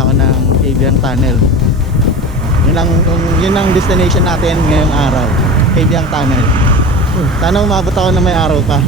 na ako ng Avian Tunnel. Yun ang destination natin ngayong araw, Avian Tunnel. Sana umabot ako na may araw pa.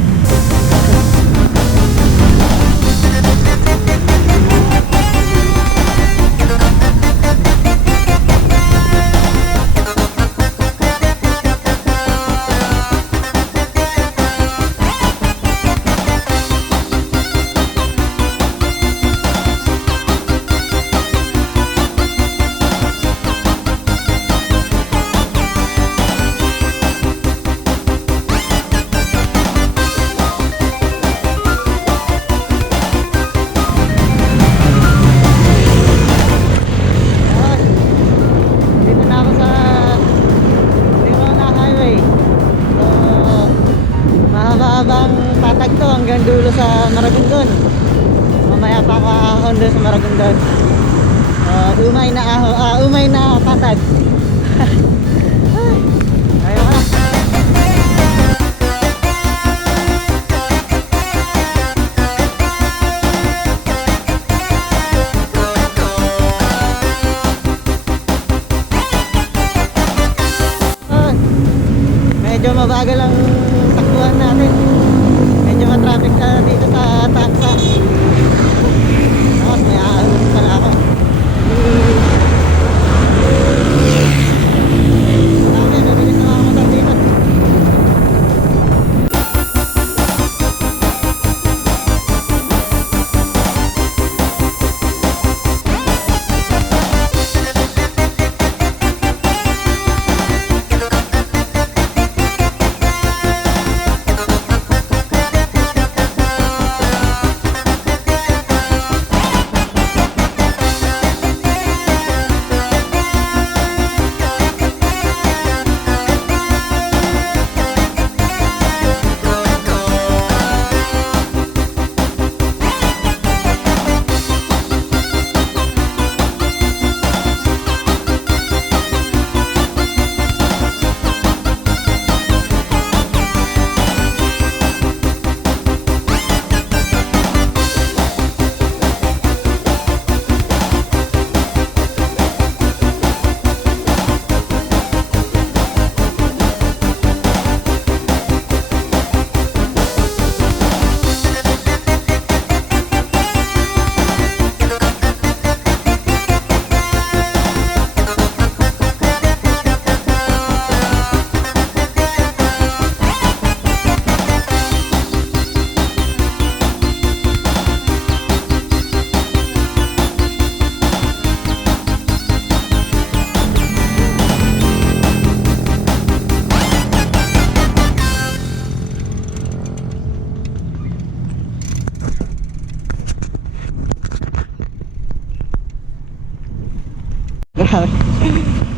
Habang tatag to hanggang dulo sa Maragondon. Mamaya pa ako ahon doon sa Maragondon. Umay na tatag. Ayaw ka. Medyo mabagal ang takbuhan natin. Medyo matraffic dito sa Tansa. Tapos may aalun pala ako. Dami, nabilis na mga motor dito.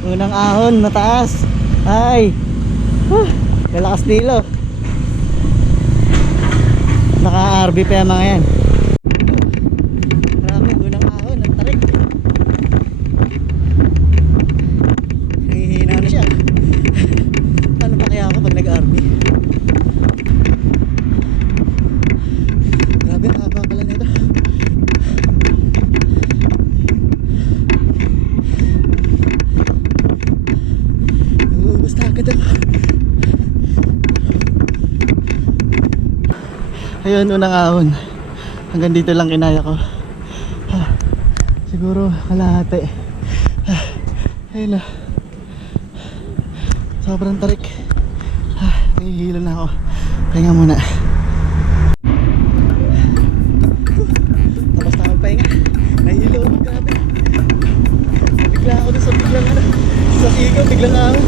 Unang ahon, mataas. Ay, lalakas dilo. Naka RB pa yung mga yan. Grabe, unang ahon, ang tarik. Nangihina na siya. Ano pa kaya ako pag nag-RB? Grabe, haba pala nito. Ayun, unang ahon. Hanggang dito lang kinaya ko. Siguro kalahati. Ayun na. Sobrang tarik. Nahihilo na ako. Pahinga muna. Tapos na magpahinga. Nahihilo ako, grabe. Bigla ako doon sa biglang sa sigaw, biglang ahon.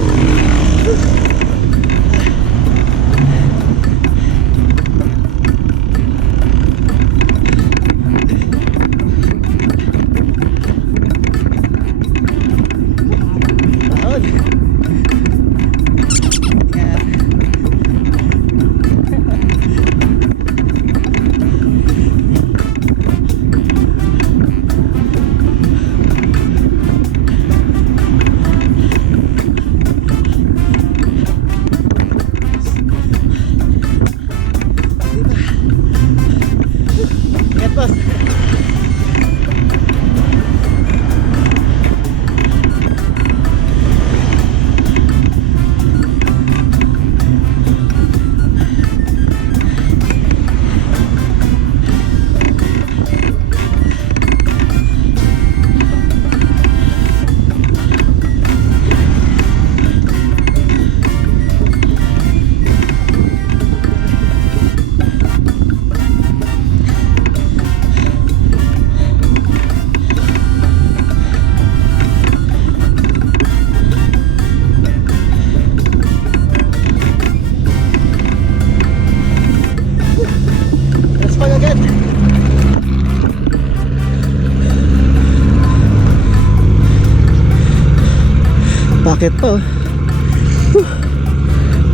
Akit pa oh.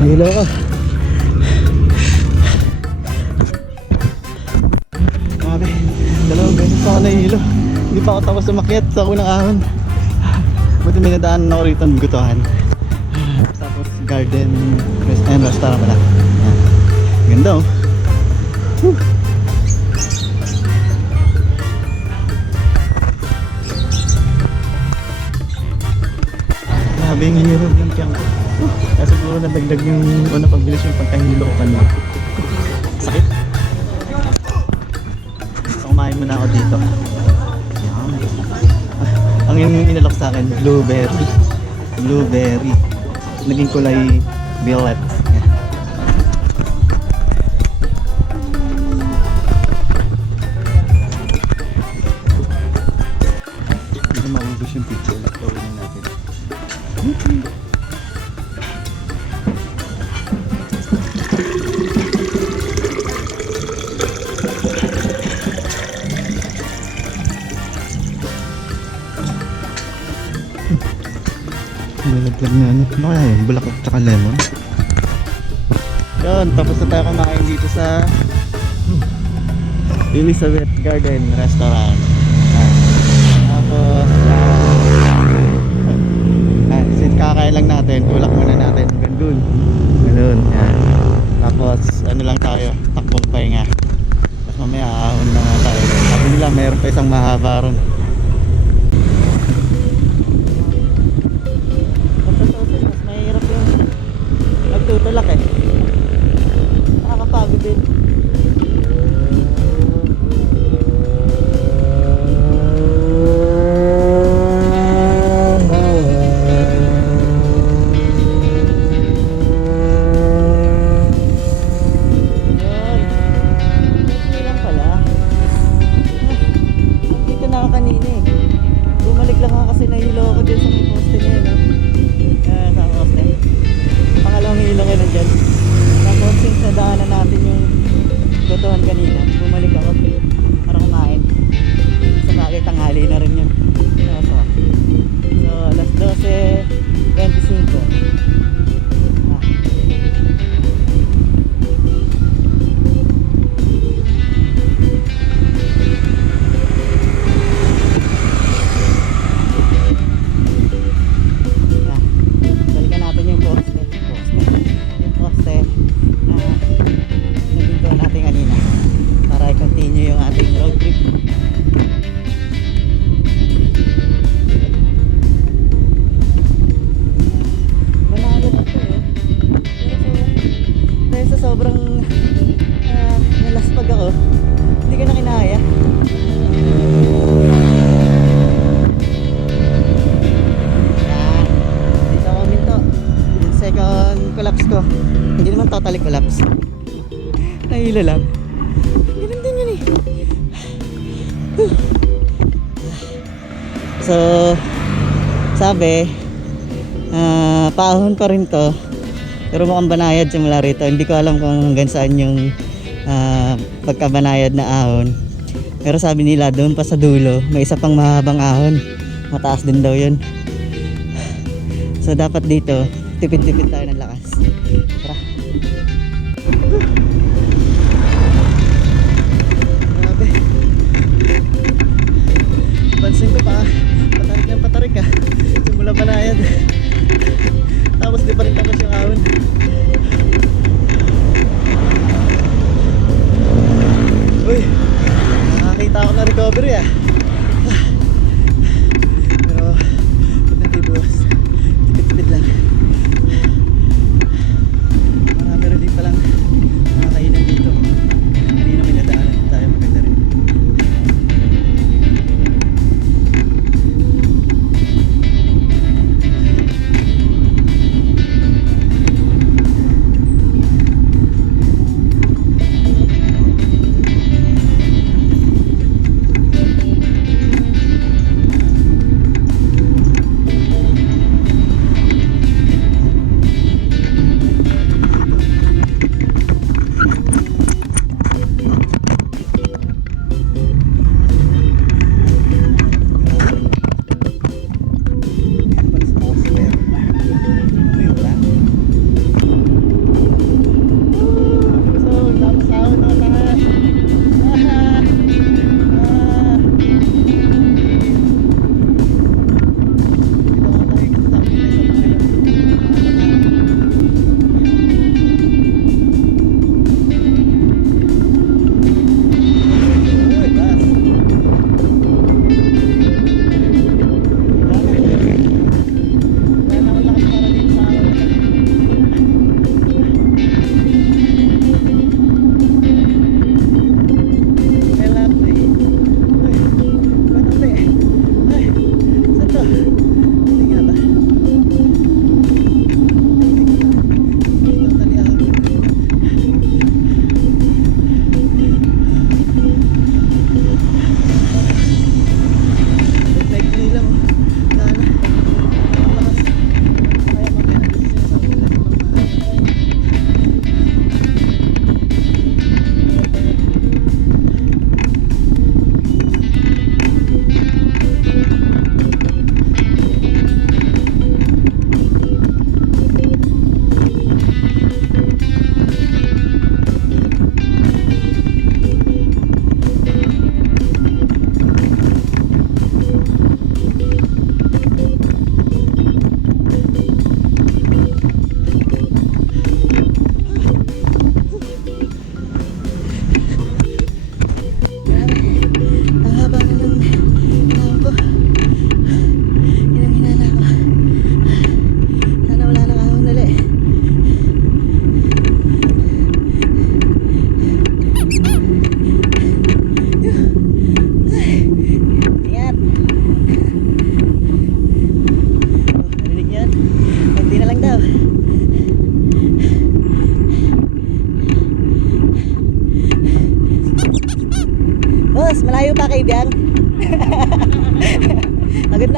Nahilo ka. Grabe, 2 beses pa ako nahilo. Hindi pa ako tapos umakyat sa unang ahon. Buti may nadaanan ako rito ng gutuhan. Tapos garden restaurant pala. Yan. Ganda oh. Whew. Grabe yung hirap ng tiyan ko. Kaya siguro nadagdag yung pagbilis yung pagkahilo ko kanina. Sakit. So kumain muna ako dito. Yan. Ang inalok sa akin, blueberry. Blueberry. Naging kulay violet. Yan. Hindi maubos yung picture. Gawin natin. Nalaglag na ano. Ano kaya yun? Bulaklak tsaka lemon. Yun, tapos na tayo kumain dito sa Elizabeth Garden Restaurant. Tapos since kakain lang natin, tulak muna natin hanggang dun. Ganun, yan. Tapos ano lang tayo, takbong pahinga. Tapos mamaya ahon na nga tayo. Sabi nila mayroon pa isang mahaba ron. Mas mahirap yung nagtutulak eh. Nakakapagod din. Totally collapse. Nahilo lang. Ganun din yun eh. So, sabi, paahon pa rin to. Pero mukhang banayad simula rito. Hindi ko alam kung hanggang saan yung pagkabanayad na ahon. Pero sabi nila doon pa sa dulo, may isa pang mahabang ahon. Mataas din daw yun. So, dapat dito, tipid-tipid tayo ng lakas. Tara. Grabe. Pansin ko pa, patarik ka. Simula banayad. Tapos di pa rin tapos yung ahon. Uy, nakakita ako na recovery ah. Pero pag natibuwas, tipid-tipid lang. Marami rin din palang makakainan dito. Hindi na may nadaanan tayo, maganda rin.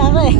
ako eh.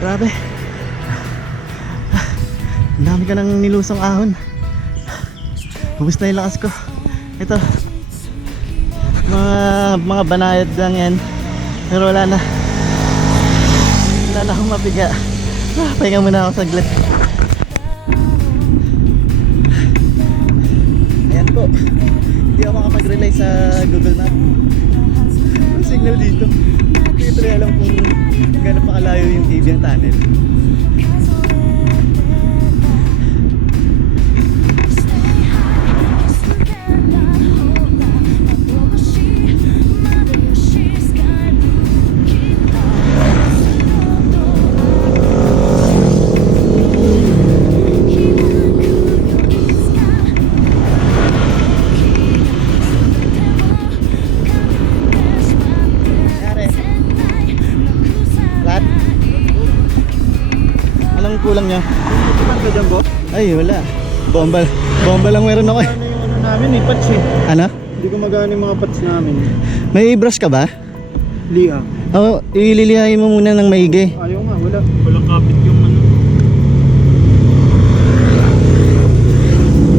Grabe. Ang dami ka nang nilusong ahon. Ubus na yung lakas ko. Ito. Mga banayad lang yan. Pero wala na. Wala na akong mapiga. Pahinga muna ako saglit. Ayan po. Hindi ako makapag-relay sa Google Map. Ang signal dito. Hindi ko rin alam kung gano'n pa kalayo yung Kibyang Tunnel. Anong kulang niya? Saan ka dyan, boss? Ay, wala. Bomba lang meron ako eh. Ano yung ano namin eh, patch eh. Ano? Hindi ko magana yung mga patch namin. May brush ka ba? Liha. Oo, ililihain mo muna ng maigi. Ayaw nga, wala. Walang kapit yung ano.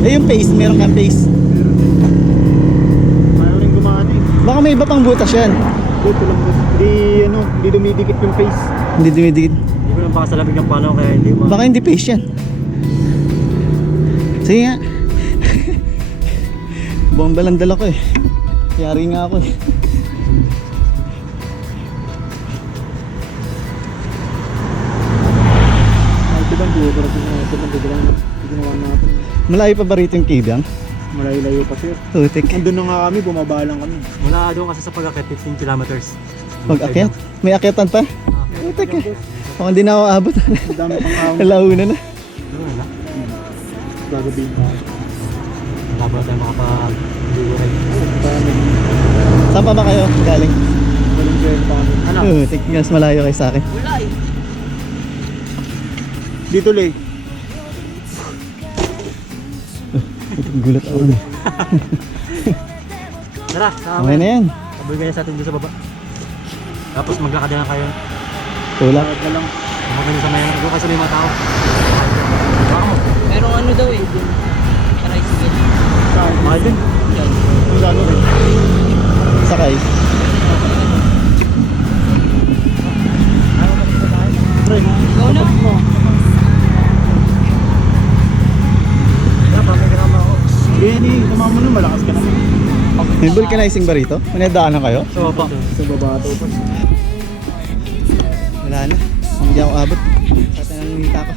Eh yung paste, meron kang paste. Ayaw rin gumana eh. Baka may iba pang butas yan. Dito lang boss. Hindi dumidikit yung face. Hindi dumidikit. Hindi ko lang baka sa lamig ng palaw kaya hindi ma... Baka hindi paste yan. Sige nga. Bomba lang dala ko eh. Yari nga ako eh. Ito bang buo para ginawa natin. Malayo pa ba rito yung Kibyang? Malayo-layo pa sir. Tutik. Nandun na nga kami, bumaba lang kami. Mula doon kasi sa pag-akit 15 kilometers. Pag-akyat? May akyatan pa? Tutik eh. Ako hindi na ako abot. Ang dami pang kaon. Alauna na. Wala. Gagabihin na. Wala ba tayo makapag-duguray? Saan pa ba kayo galing? Walang kwenta kami. Ano? Tutik. Mas malayo kayo sa akin. Dito le. Gulat ako. Tara, Okay na yan. Sabi kayo sa atin doon sa baba. Tapos maglakad na kayo. Tulak. Bakit na lang. Magkano sa mayan. Doon kasi may mga tao. Merong ano daw eh. Tricycle. Saan? Mahal din. Yan. Kung gano rin. Sakay. Pre, Ikaw na. tapos mo. Kaya parang may ganama ako. Hindi, tumama na, malakas ka naman. May vulcanizing ba rito? May nadaanan kayo? So, baba. Sa baba to. Wala na. Hindi ako abot. Saan ang nita ko.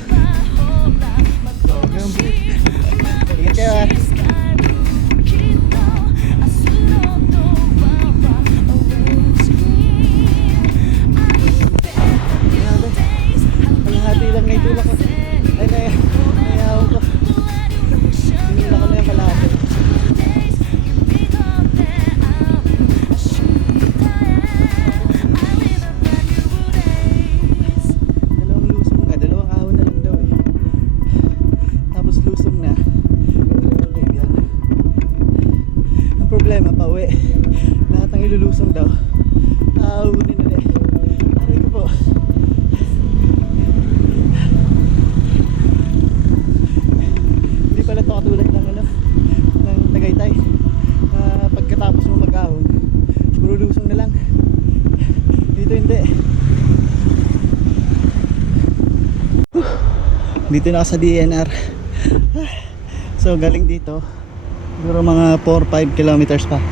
problema, pauwi. Lahat ng ilulusong daw uunin ulit. Aray ko po. Hindi pala ito katulad ng ano, ng Tagaytay. Pagkatapos mo mag-ahon, lulusong na lang. Dito hindi. Dito na ako sa DNR. So galing dito siguro mga 4-5 kilometers pa.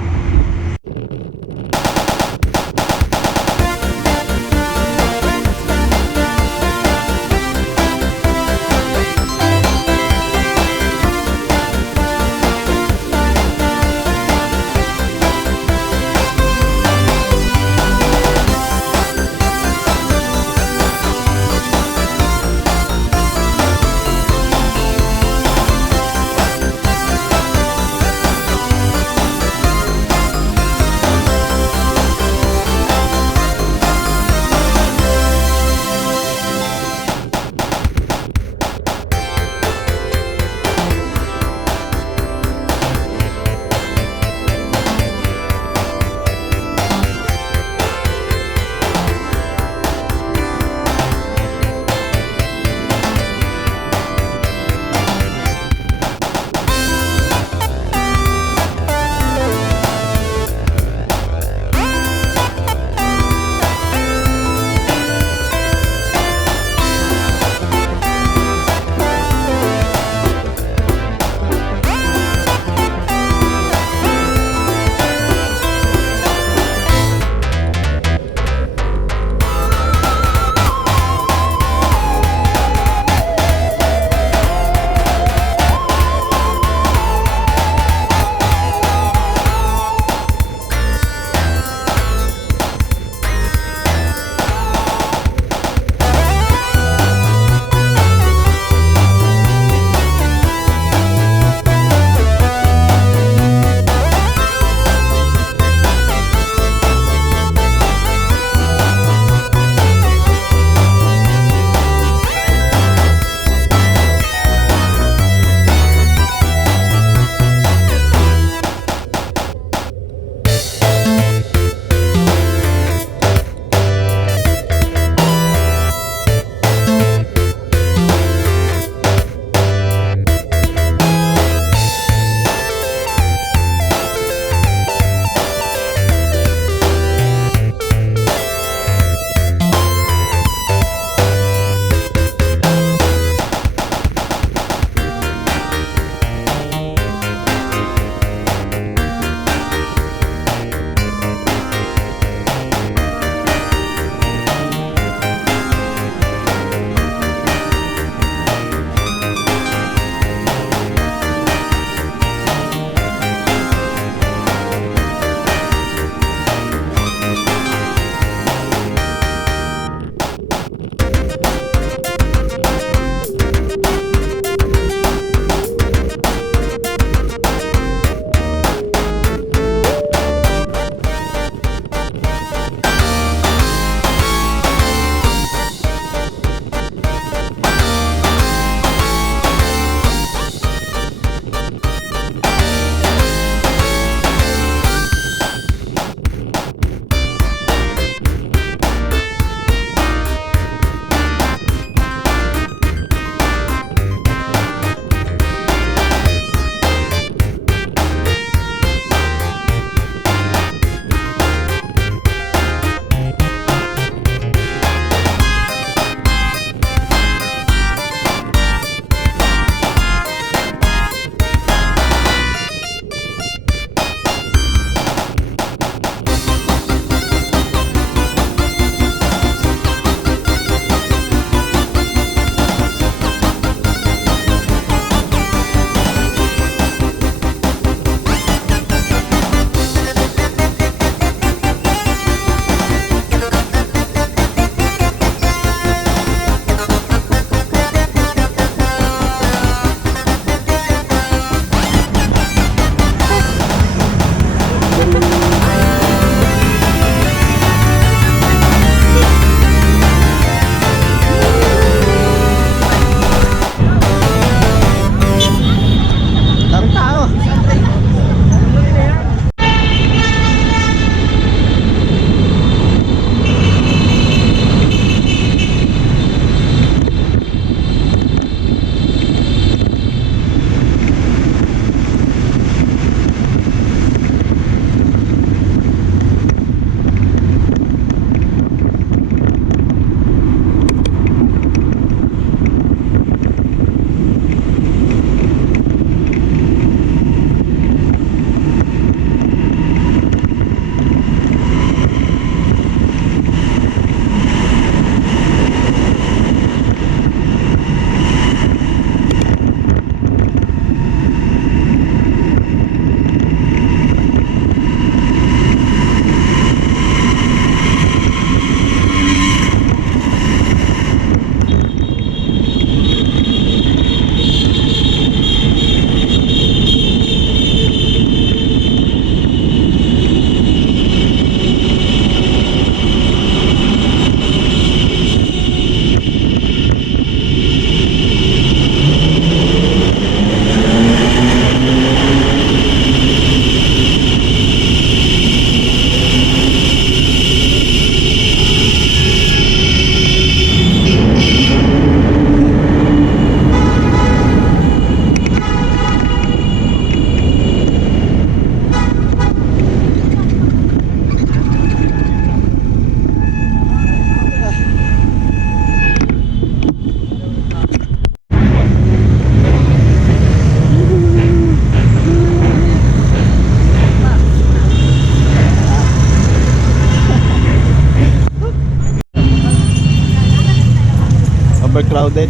crowded.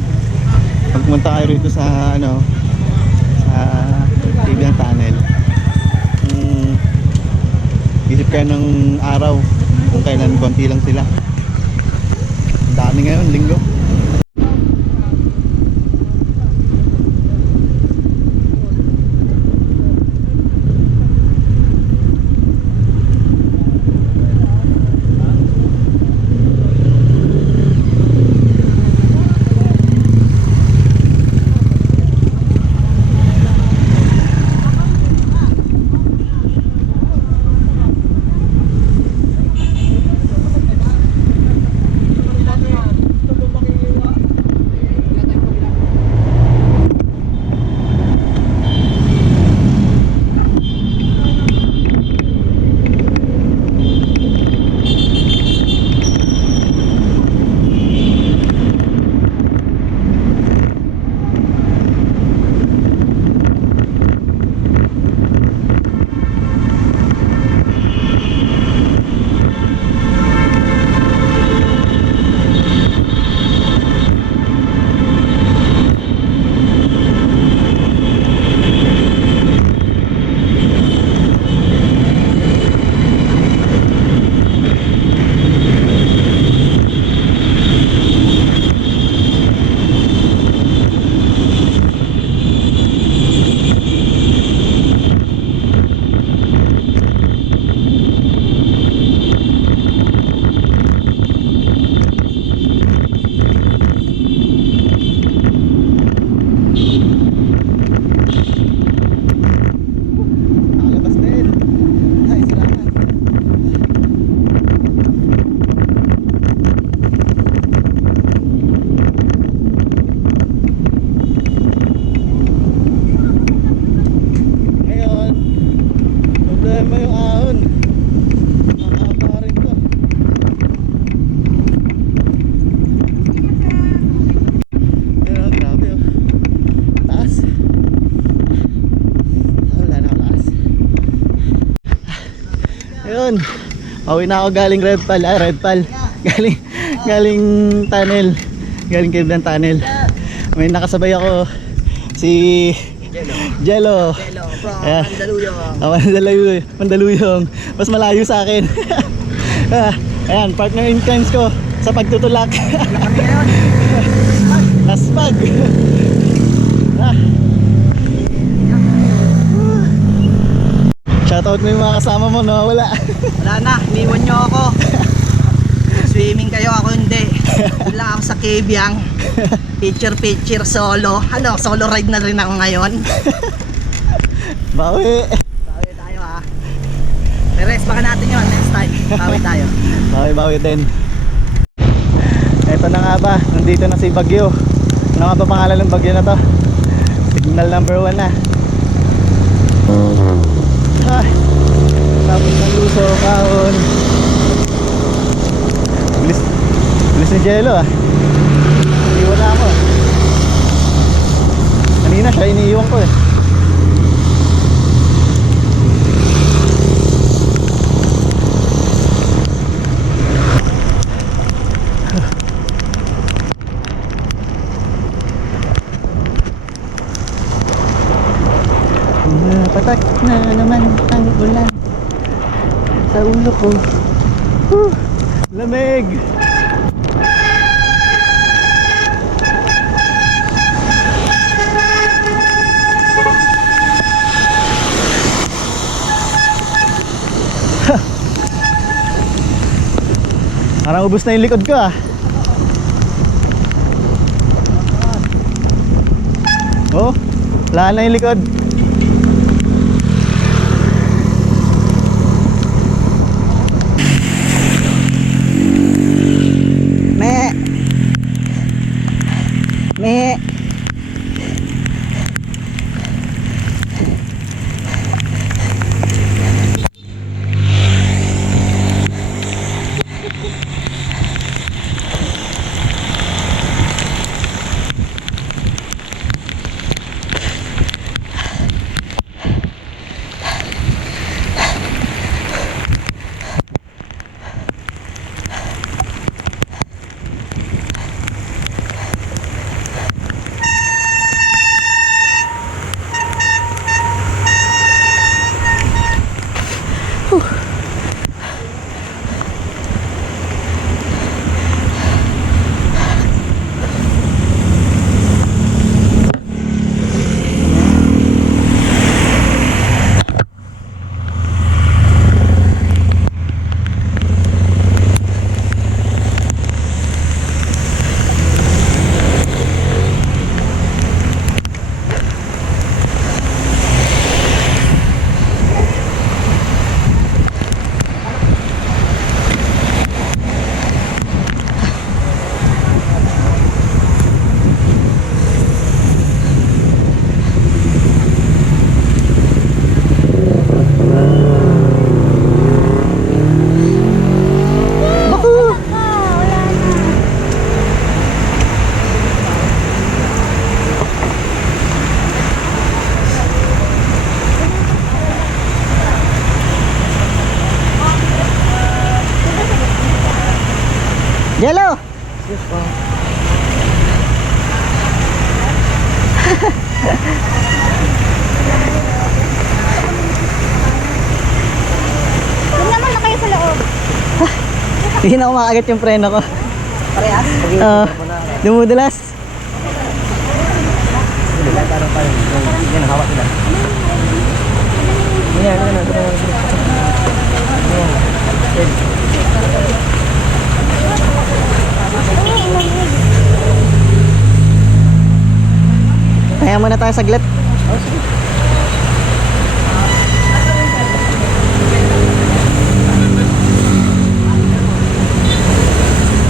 Pag pumunta kayo rito sa ano, sa Caveang Tunnel, isip kayo ng araw kung kailan konti lang sila. Ang dami ngayon, linggo. Nakalabas din. Ay, salamat. Ngayon, problema yung ahon. Mahaba rin to. Pero grabe oh. Taas. Wala na ako lakas. Ayun. Pauwi na ako galing Redpal. Galing tunnel. Galing Caveang Tunnel. May nakasabay ako si Jello. Ayan. Mandaluyong. Mas malayo sa akin. Ayan, partner in crimes ko sa pagtutulak. Laspag. Shoutout mo yung mga kasama mo, no? Wala. Wala na, iniwan nyo ako. Swimming kayo, ako hindi. Wala ako sa Caveang. Picture solo. Ano, solo ride na rin ako ngayon. Bawi. Bawi tayo ha. Pero baka natin yun next time. Bawi tayo. Bawi din. Eto na nga ba, nandito na si Bagyo. Ano nga ba pangalan ng Bagyo na to? Signal number 1 na. Ay, tapos ng luso, kahon. Bilis ni Jello ah. Iniwan na ako. Kanina siya iniiwan ko eh. Patak na naman ang ulan sa ulo ko. Lamig. Parang ubos na yung likod ko ah. Oh, wala na yung likod. Me. Yellow! Huwag naman na kayo sa loob. Hindi na kumakagat yung preno ko. Parehas? Dumudulas. Yan, hawak sila. Kaya muna tayo saglit.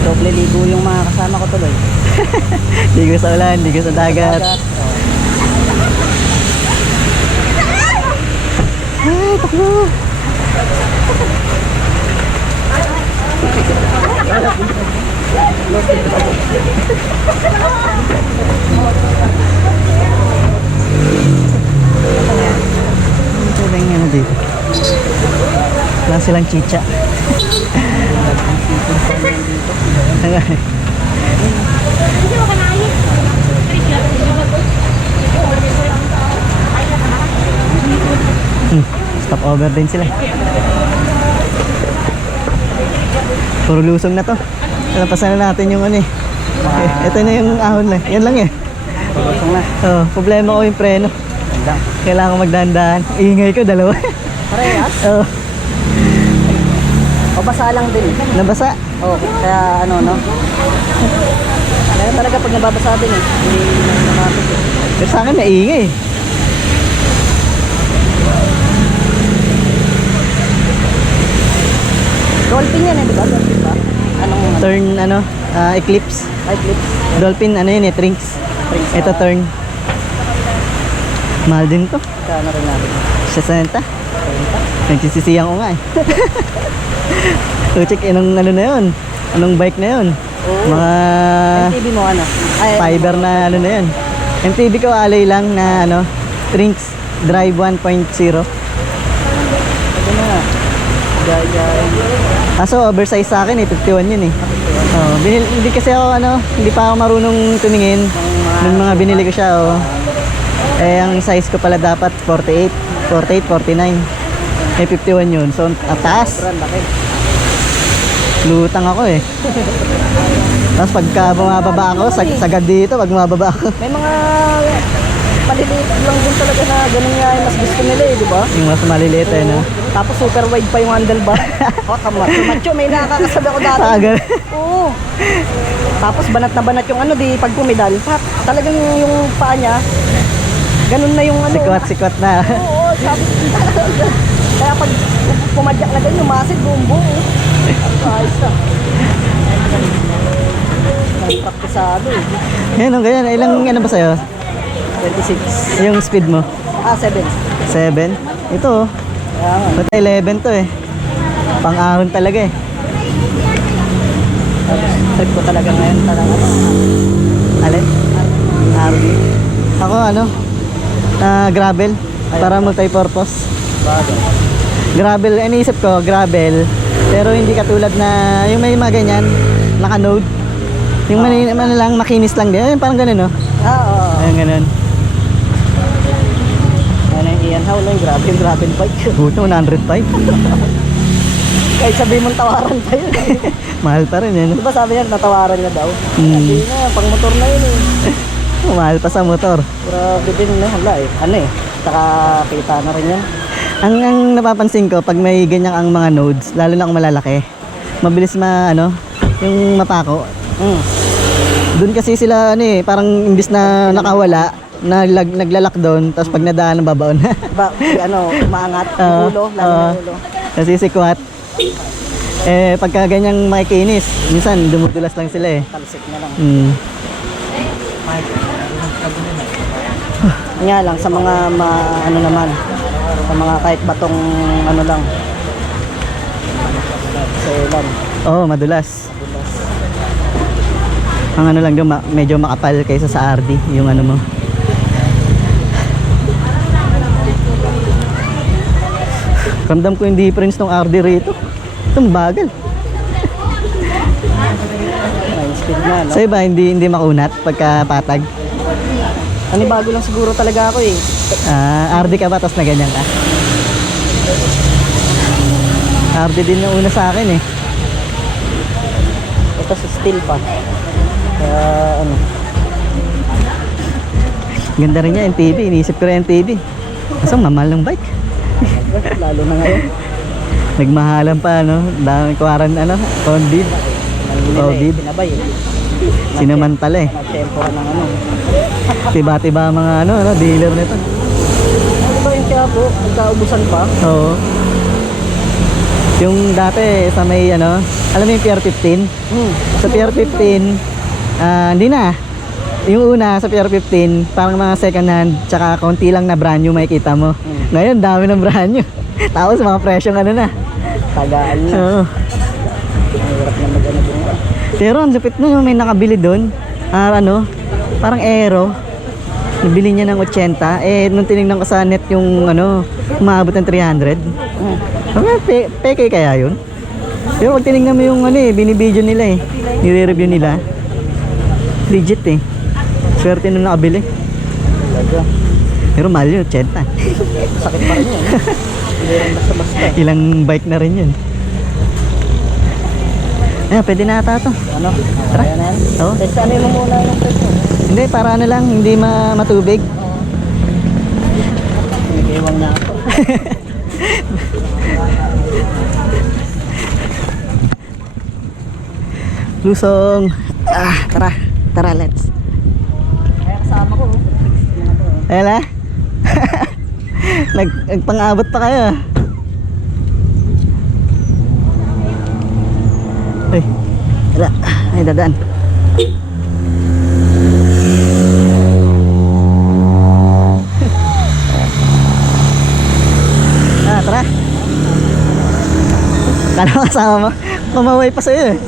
Doble ligo yung mga kasama ko tuloy. Ligo sa ulan, ligo sa dagat. Ay, takbo! Ito lang yan dito. Wala silang chicha. Hindi mo kanahin. Stop over din sila. Puro lusong na to. Napasan na natin yung ano eh. Ito na yung ahon na. Yan lang eh. Lusong na. Oh, problema ko yung preno. Kailangan ko magdahan-dahan. Ingay ko, dalawa. Parehas? Oh, O basa lang din. nabasa. Oo, kaya ano, no? Kaya talaga pag nababasa din eh. Hindi nakakapit eh. Pero sa akin, naingay. Dolphin yan eh, di ba? Dolphin ba? Anong ano? Turn, ano, eclipse. Ay, clips. Dolphin, ano yun eh, trinks. Trinks, Ito, turn. Mahal din to. Kaya ano rin natin. 60. Nagsisisiyang ko nga eh. Tuchik, anong ano na yun? Anong bike na yun? Oo. Mga MTB mo ano? Ay, fiber na ano na yun. MTB ko alloy lang na ano, Trinks Drive 1.0. Ito na nga. Gaya. Kaso oversize sa akin eh, 51 yun eh. Oh, hindi kasi ako ano, hindi pa ako marunong tumingin ng mga binili ko siya. Oh. Eh, ang size ko pala dapat 48, 49. Eh, 51 yun. So, ang taas. Sobrang laki. Lutang ako eh. Tapos pagka bumababa ako, sagad dito pag bumababa ako. May mga maliliit lang din talaga na ganun nga yung mas gusto nila eh, di ba? Yung mas maliliit eh, no? Tapos super wide pa yung handlebar. Oh, macho, may nakakasabi ako dati. Agad. Oo. Tapos banat na banat yung ano, di pag pumidal, talagang yung paa niya, ganun na yung ano. Sikwat na. Oo, sabi. Kaya pag pumadyak na ganun, umasid, buong-buo. Ayos na. Ang praktisado eh. Yan, ganyan. Ilang ano ba sa'yo? 26. Yung speed mo? 7. 7? Ito oh. Kaya nga. Ba't 11 to eh. Pang-ahon talaga eh. Trip ko talaga ngayon talaga. Alin? RV. Ako ano? Gravel. Para multi-purpose. Bagay. Gravel. Iniisip ko, gravel. Pero hindi katulad na yung may mga ganyan. Naka-node. Yung ano lang, makinis lang din. Ayun, parang ganun no? Oo. Ayun, ganun. Ano yung Ian How, no? Yung gravel bike. Buto, 105. Kahit sabihin mong tawaran pa yun. Mahal pa rin yun. Di ba sabi niya, natawaran niya daw? Hindi na, pang motor na yun eh. Mahal pa sa motor. Grabe din na, hala eh. Ano eh, saka kita na rin yan. Ang napapansin ko, pag may ganyan ang mga nodes, lalo na kung malalaki, mabilis yung mapako. Doon kasi sila, parang imbis na nakawala, naglalak doon, tapos pag nadaan, babaon na. Umaangat, yung ulo, lalo na yung ulo. Nasisikwat. Eh, pagka ganyang makikinis, minsan dumudulas lang sila eh. Talsik na lang. Nga lang, sa mga ano naman, sa mga kahit batong ano lang, selan. Oo, madulas. Ang ano lang doon, medyo makapal kaysa sa RD, yung ano mo. Ramdam ko yung difference ng RD rito. Itong bagal. na, no? Sa iba, hindi makunat pagka patag. Bago lang siguro talaga ako eh. RD ka ba, tapos na ganyan ka? RD din yung una sa akin eh. Ito sa steel pa. Kaya ano. Ganda rin niya, NTV. Iniisip ko rin NTV. Kaso mamahal ng bike. Lalo na ngayon. Nagmahalan pa, no? Dami kuwaran, Condid. Covid. Pinabay eh. Sinamantala eh. Nagtempora ng ano. Tiba-tiba mga dealer nito. Ano ba yung kaya po? Nagkaubusan pa? Oo. Yung dati sa may alam mo yung PR15? Sa PR15, hindi na. Yung una sa PR15, parang mga second hand, tsaka konti lang na brand new makikita mo. Ngayon, dami ng brand new. Tapos mga presyong na. Tagaan na. Oo. Mahirap na mag-ano doon. Pero ang lupit na may nakabili doon. Parang Aero. Nabili niya ng 80. Nung tinignan ko sa net yung umabot ng 300. Peke kaya yun? Pero pag tinignan mo yung binibideo nila nire-review nila. Legit Swerte nung nakabili. Pero mahal yun, 80. Sakit pa rin yun. Hindi rin basta-basta. Ilang bike na rin yun. Pwede na ata to. Ano? Kaya na yan? Oo. Kasi ano mo muna yung presyo? Hindi, para lang, hindi matubig. Nag-iwang na ako. Lusong. Tara, let's. Kaya kasama ko. Ayan na. Nagpang-abot pa kayo. Ay, wala. Ay, dadaan. Tara. Kala kasama mo. Kumaway pa sa'yo